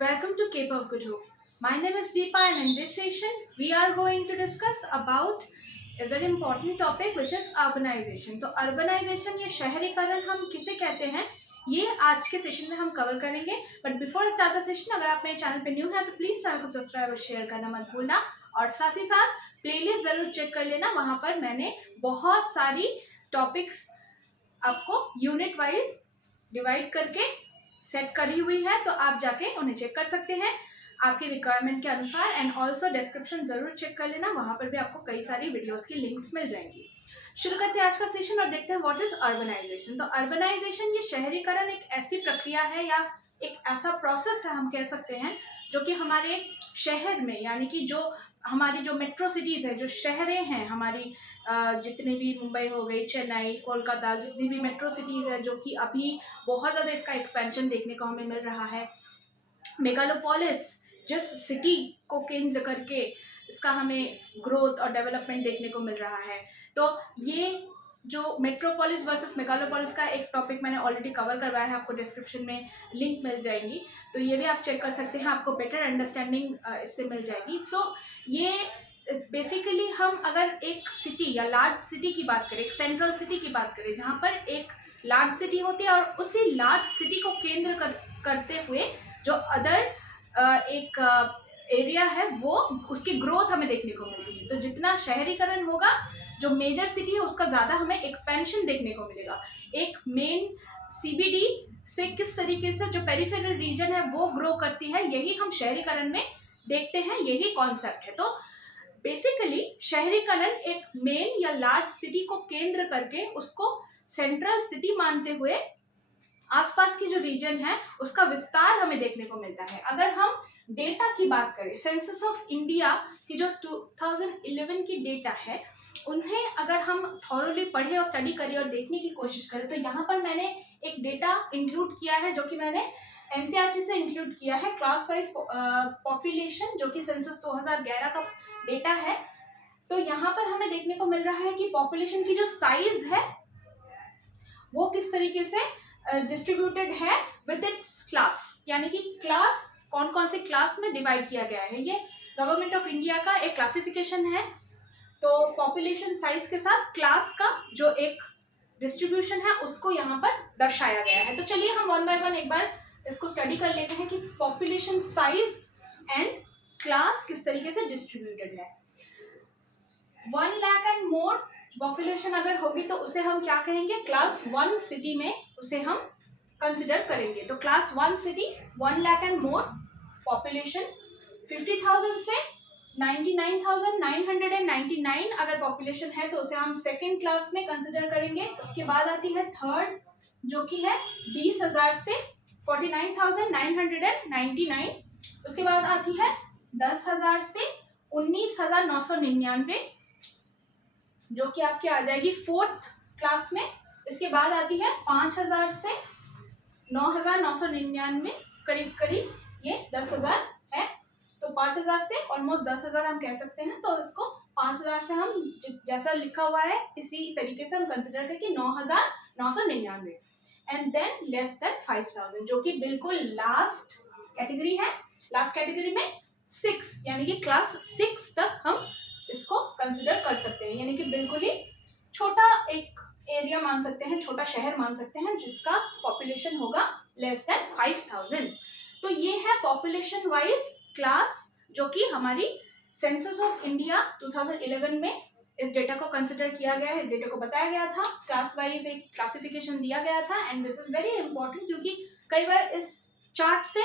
Welcome to Cape of Good Hope. My name is Deepa and in this session we are going to discuss about a very important topic which is urbanization. तो urbanization या शहरीकरण हम किसे कहते हैं ये आज के सेशन में हम कवर करेंगे. But before start the session अगर आप मेरे चैनल पे न्यू है तो प्लीज़ चैनल को सब्सक्राइब और शेयर करना मत भूलना और साथ ही साथ प्लेलिस्ट ज़रूर चेक कर लेना. वहाँ पर मैंने बहुत सारी टॉपिक्स आपको यूनिट वाइज डिवाइड करके सेट करी हुई है तो आप जाके उन्हें चेक कर सकते हैं आपकी रिक्वायरमेंट के अनुसार. एंड ऑल्सो डिस्क्रिप्शन ज़रूर चेक कर लेना, वहाँ पर भी आपको कई सारी वीडियोस की लिंक्स मिल जाएंगी. शुरू करते हैं आज का सेशन और देखते हैं व्हाट इज अर्बनाइजेशन. तो अर्बनाइजेशन ये शहरीकरण एक ऐसी प्रक्रिया है या एक ऐसा प्रोसेस है हम कह सकते हैं जो कि हमारे शहर में यानी कि जो हमारी जो मेट्रो सिटीज़ है, जो शहरें हैं हमारी, जितने भी मुंबई हो गई, चेन्नई, कोलकाता, जितनी भी मेट्रो सिटीज़ है जो कि अभी बहुत ज़्यादा इसका एक्सपेंशन देखने को हमें मिल रहा है. मेगालोपोलिस जिस सिटी को केंद्र करके इसका हमें ग्रोथ और डेवलपमेंट देखने को मिल रहा है. तो ये जो मेट्रोपोलिस वर्सेस मेगालोपोलिस का एक टॉपिक मैंने ऑलरेडी कवर करवाया है, आपको डिस्क्रिप्शन में लिंक मिल जाएंगी तो ये भी आप चेक कर सकते हैं, आपको बेटर अंडरस्टैंडिंग इससे मिल जाएगी. सो ये बेसिकली हम अगर एक सिटी या लार्ज सिटी की बात करें, एक सेंट्रल सिटी की बात करें जहाँ पर एक लार्ज सिटी होती है और उसी लार्ज सिटी को केंद्र करते हुए जो अदर एक एरिया है वो उसकी ग्रोथ हमें देखने को मिलती है. तो जितना शहरीकरण होगा, जो मेजर सिटी है उसका ज़्यादा हमें एक्सपेंशन देखने को मिलेगा. एक मेन सीबीडी से किस तरीके से जो पेरिफेरल रीजन है वो ग्रो करती है, यही हम शहरीकरण में देखते हैं, यही कॉन्सेप्ट है. तो बेसिकली शहरीकरण एक मेन या लार्ज सिटी को केंद्र करके उसको सेंट्रल सिटी मानते हुए आसपास की जो रीजन है उसका विस्तार हमें देखने को मिलता है. अगर हम डेटा की बात करें, सेंसस ऑफ इंडिया की जो 2011 की डेटा है उन्हें अगर हम थॉरोली पढ़े और स्टडी करें और देखने की कोशिश करें तो यहाँ पर मैंने एक डेटा इंक्लूड किया है जो कि मैंने एनसीईआरटी से इंक्लूड किया है, क्लास वाइज पॉपुलेशन, जो कि सेंसस 2011 का डेटा है. तो यहाँ पर हमें देखने को मिल रहा है कि पॉपुलेशन की जो साइज है वो किस तरीके से डिस्ट्रीब्यूटेड है विद इट्स क्लास, यानी कि क्लास कौन कौन से क्लास में डिवाइड किया गया है. ये गवर्नमेंट ऑफ इंडिया का एक क्लासिफिकेशन है. तो पॉपुलेशन साइज के साथ क्लास का जो एक डिस्ट्रीब्यूशन है उसको यहाँ पर दर्शाया गया है. तो चलिए हम वन बाय वन एक बार इसको स्टडी कर लेते हैं कि पॉपुलेशन साइज एंड क्लास किस तरीके से डिस्ट्रीब्यूटेड है. 1 लाख एंड मोर पॉपुलेशन अगर होगी तो उसे हम क्या कहेंगे, क्लास 1 सिटी में उसे हम कंसिडर करेंगे. तो class 1 city 1 lakh and more population, 50,000 से 99,999 अगर पॉपुलेशन है तो उसे हम सेकेंड क्लास में कंसिडर करेंगे. उसके बाद आती है थर्ड जो कि है 20,000 से 49,999. उसके बाद आती है 10,000 से 19,999 जो कि आपकी आ जाएगी फोर्थ क्लास में. इसके बाद आती है 5,000 से 9,999, करीब करीब ये 10,000 है. तो 5,000 से ऑलमोस्ट 10,000 हम कह सकते हैं. तो इसको 5,000 से हम जैसा लिखा हुआ है इसी तरीके से हम कंसिडर करें कि 9,999 एंड देन लेस देन 5,000 जो कि बिल्कुल लास्ट कैटेगरी है. लास्ट कैटेगरी में 6 यानी कि क्लास 6 तक हम इसको कंसिडर कर सकते हैं, यानी कि बिल्कुल ही छोटा एक एरिया मान सकते हैं, छोटा शहर मान सकते हैं जिसका पॉपुलेशन होगा लेस देन 5,000. तो ये है पॉपुलेशन वाइज क्लास जो कि हमारी सेंसस ऑफ इंडिया 2011 में इस डेटा को कंसिडर किया गया है, इस डेटा को बताया गया था, क्लास वाइज एक क्लासिफिकेशन दिया गया था. And this is very important क्योंकि कई बार इस चार्ट से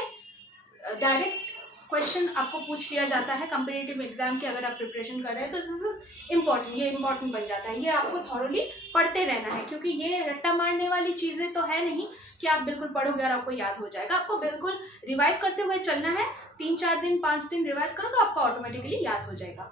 डायरेक्ट क्वेश्चन आपको पूछ लिया जाता है कम्पिटिटिव एग्जाम की, अगर आप प्रिपरेशन कर रहे हैं तो दिस इज इम्पॉर्टेंट, ये इम्पॉर्टेंट बन जाता है. ये आपको थॉरली पढ़ते रहना है क्योंकि ये रट्टा मारने वाली चीज़ें तो है नहीं कि आप बिल्कुल पढ़ोगे और आपको याद हो जाएगा. आपको बिल्कुल रिवाइज करते हुए चलना है. 3-4 दिन 5 दिन रिवाइज करो तो आपको ऑटोमेटिकली याद हो जाएगा.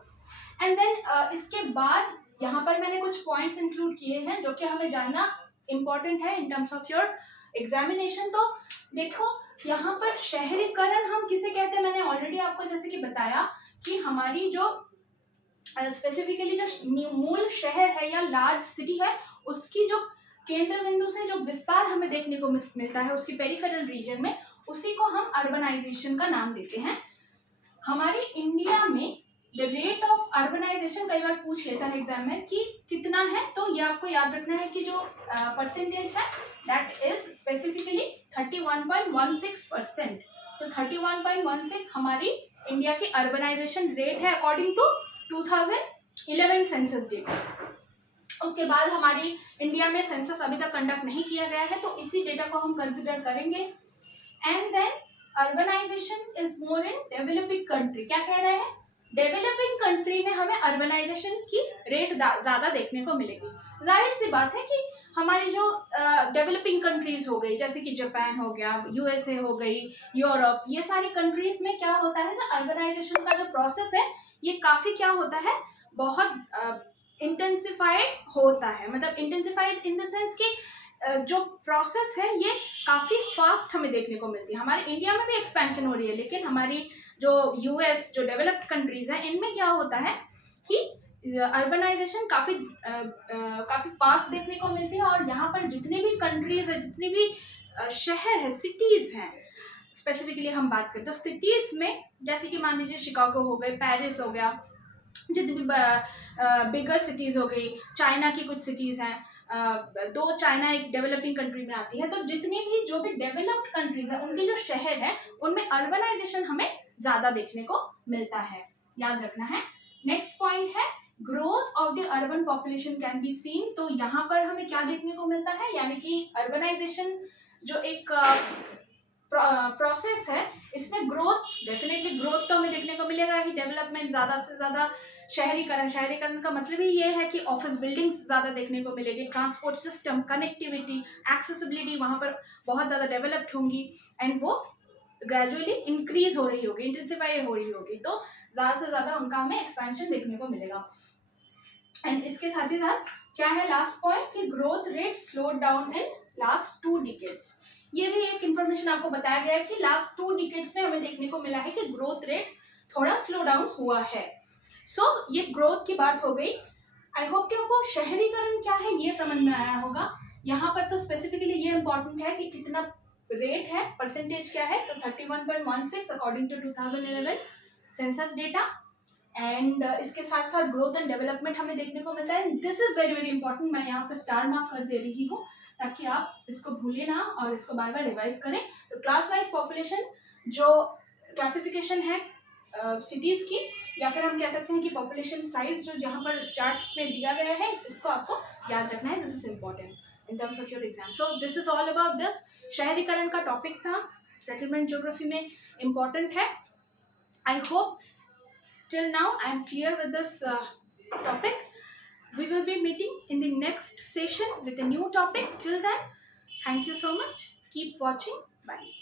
एंड देन इसके बाद यहाँ पर मैंने कुछ पॉइंट्स इंक्लूड किए हैं जो कि हमें जानना इम्पॉर्टेंट है in terms of your examination. तो देखो यहाँ पर शहरीकरण हम किसे कहते हैं, मैंने ऑलरेडी आपको जैसे कि बताया कि हमारी जो स्पेसिफिकली जो मूल शहर है या लार्ज सिटी है उसकी जो केंद्र बिंदु से जो विस्तार हमें देखने को मिलता है उसकी पेरिफेरल रीजन में, उसी को हम अर्बनाइजेशन का नाम देते हैं। हमारे इंडिया में द रेट ऑफ अर्बनाइजेशन कई बार पूछ लेता है एग्जाम में कि कितना है, तो ये आपको याद रखना है कि जो परसेंटेज है दैट इज स्पेसिफिकली 31.16%। तो 31.16 हमारी इंडिया की अर्बनाइजेशन रेट है अकॉर्डिंग टू 2011 सेंसस डेटा। उसके बाद हमारी इंडिया में सेंसस अभी तक कंडक्ट नहीं किया गया है, तो इसी डेटा को हम कंसिडर करेंगे। And then urbanisation is more in developing country. क्या कह रहे हैं, डेवलपिंग कंट्री में हमें अर्बनाइजेशन की रेट ज़्यादा देखने को मिलेगी। जाहिर सी बात है कि हमारी जो डेवलपिंग कंट्रीज हो गई, जैसे कि जापान हो गया, यूएसए हो गई, यूरोप, ये सारी कंट्रीज में क्या होता है ना, अर्बनाइजेशन का जो प्रोसेस है ये काफ़ी क्या होता है, बहुत इंटेंसिफाइड होता है। मतलब इंटेंसिफाइड इन द सेंस कि जो प्रोसेस है ये काफ़ी फास्ट हमें देखने को मिलती है। हमारे इंडिया में भी एक्सपेंशन हो रही है, लेकिन हमारी जो यूएस, जो डेवलप्ड कंट्रीज हैं, इनमें क्या होता है कि अर्बनाइजेशन काफ़ी फास्ट देखने को मिलती है। और यहाँ पर जितने भी कंट्रीज है, जितने भी शहर है, सिटीज़ हैं, स्पेसिफिकली हम बात करें तो सिटीज़ में जैसे कि मान लीजिए शिकागो हो गए, पेरिस हो गया, जितनी भी बिगर सिटीज़ हो गई, चाइना की कुछ सिटीज़ हैं, दो चाइना एक डेवलपिंग कंट्री में आती है, तो जितनी भी जो भी डेवलप्ड कंट्रीज हैं उनके जो शहर हैं उनमें अर्बनाइजेशन हमें ज़्यादा देखने को मिलता है, याद रखना है। नेक्स्ट पॉइंट है growth of the urban population can be seen. तो यहाँ पर हमें क्या देखने को मिलता है, यानी कि अर्बनाइजेशन जो एक प्रोसेस है, इसमें ग्रोथ, डेफिनेटली ग्रोथ तो हमें देखने को मिलेगा ही। डेवलपमेंट, ज़्यादा से ज़्यादा शहरीकरण का मतलब ही ये है कि ऑफिस बिल्डिंग्स ज़्यादा देखने को मिलेगी, ट्रांसपोर्ट सिस्टम, कनेक्टिविटी, एक्सेसिबिलिटी वहाँ पर बहुत ज़्यादा डेवलप्ड होंगी, एंड वो ग्रेजुअली इंक्रीज हो रही होगी, इंटेंसिफाई हो रही होगी, तो ज़्यादा से ज़्यादा उनका हमें एक्सपेंशन देखने को मिलेगा। एंड इसके साथ ही साथ क्या है लास्ट पॉइंट कि growth rate slow down in last 2 decades. ये भी एक इन्फॉर्मेशन आपको बताया गया है कि लास्ट 2 डिकेड्स में हमें देखने को मिला है कि ग्रोथ रेट थोड़ा स्लो डाउन हुआ है। सो ये ग्रोथ की बात हो गई। आई होप कि आपको शहरीकरण क्या है ये समझ में आया होगा। यहाँ पर तो स्पेसिफिकली ये इम्पोर्टेंट है कि कितना रेट है, परसेंटेज क्या है, तो 31.16 according to 2011 census data. And इसके साथ साथ ग्रोथ एंड डेवलपमेंट हमें देखने को मिलता है। This is very very important, मैं यहाँ पे स्टार मार्क कर दे रही हूँ ताकि आप इसको भूलिए ना और इसको बार बार रिवाइज करें। तो क्लास वाइज पॉपुलेशन जो क्लासिफिकेशन है सिटीज़ की, या फिर हम कह सकते हैं कि पॉपुलेशन साइज जो यहाँ पर चार्ट में दिया गया है, इसको आपको याद रखना है। This is important in terms of your exam. So this is all about this. शहरीकरण का टॉपिक था, सेटलमेंट ज्योग्राफी में इम्पॉर्टेंट है। I hope till now I am clear with this topic. We will be meeting in the next session with a new topic. Till then, thank you so much. Keep watching. Bye.